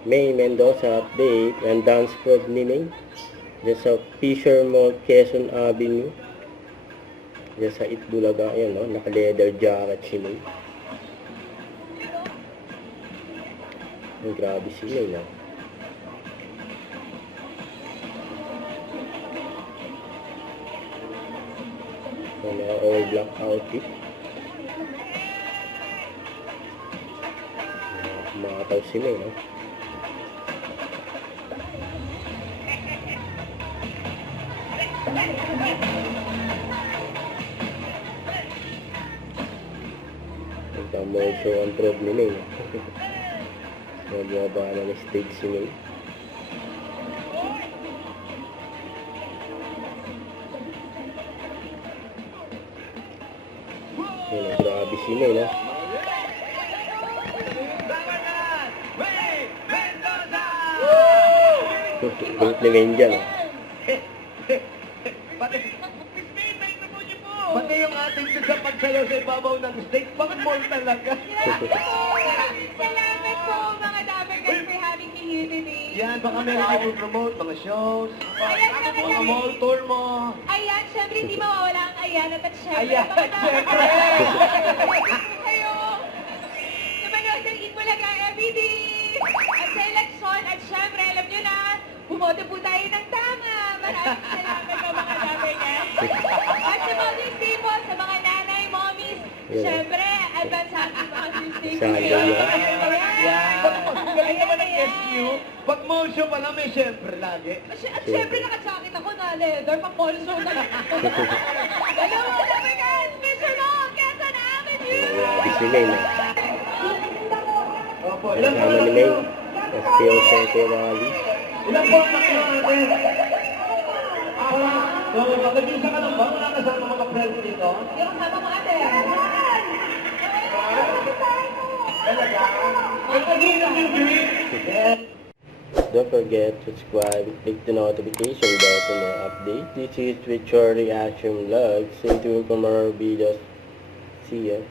May Mendoza update ang dance squad ni May. Diyan sa Fisher Mall, Quezon Avenue. Diyan sa Itbulaga, ayan no, naka-leather jacket si May. Ang grabe si May, no? Ano, all black outfit. Kumataw si May, no? Nagka-motion ang probe ni May, no? Nagmaba na ng stage si May. Ayan, grabe si May, no? Galit ni May dyan, no? Pati yung ating sa pagsayaw sa ibabaw ng steak, pang-mall talaga. Salamat po, mga Dabber guys, for having me here today. Yan, baka meron kayo promote, mga shows, mga mall tour mo. Ayan, syempre hindi mawawala ang ayan at syempre. Ayan, mga Dabber syempre. guys, kayo. Namanood ng Itbulaga everyday. At sa eleksyon, at syempre, alam nyo na, bumoto po tayo ng tama. Maraming salamat po, mga Dabber guys. At sa Mother's Day po, sa mga nanay, mommies, syempre, advance happy Mother's Day. Saan daw yan? Ang galing naman ang guest nyo. Pag mall show pala, may syempre lagi. At syempre, naka-jacket ako na leather, pa-polso na lang. Hello, mga Dabber guys! Mr. Long, Quezon Avenue! Grabe si May, no? Opo, Kasama ni May. SPO Secretary. Ilang po ang nakita natin? So, mag-abisa ka lang ba? Wala kasama mga friends dito? Hindi ako sama mo ate. Talaga? Ang pag-inom yung drink? Don't forget to subscribe and click the notification bell for more updates. This is Richard Reaction Vlog. Stay tuned for more videos. See ya.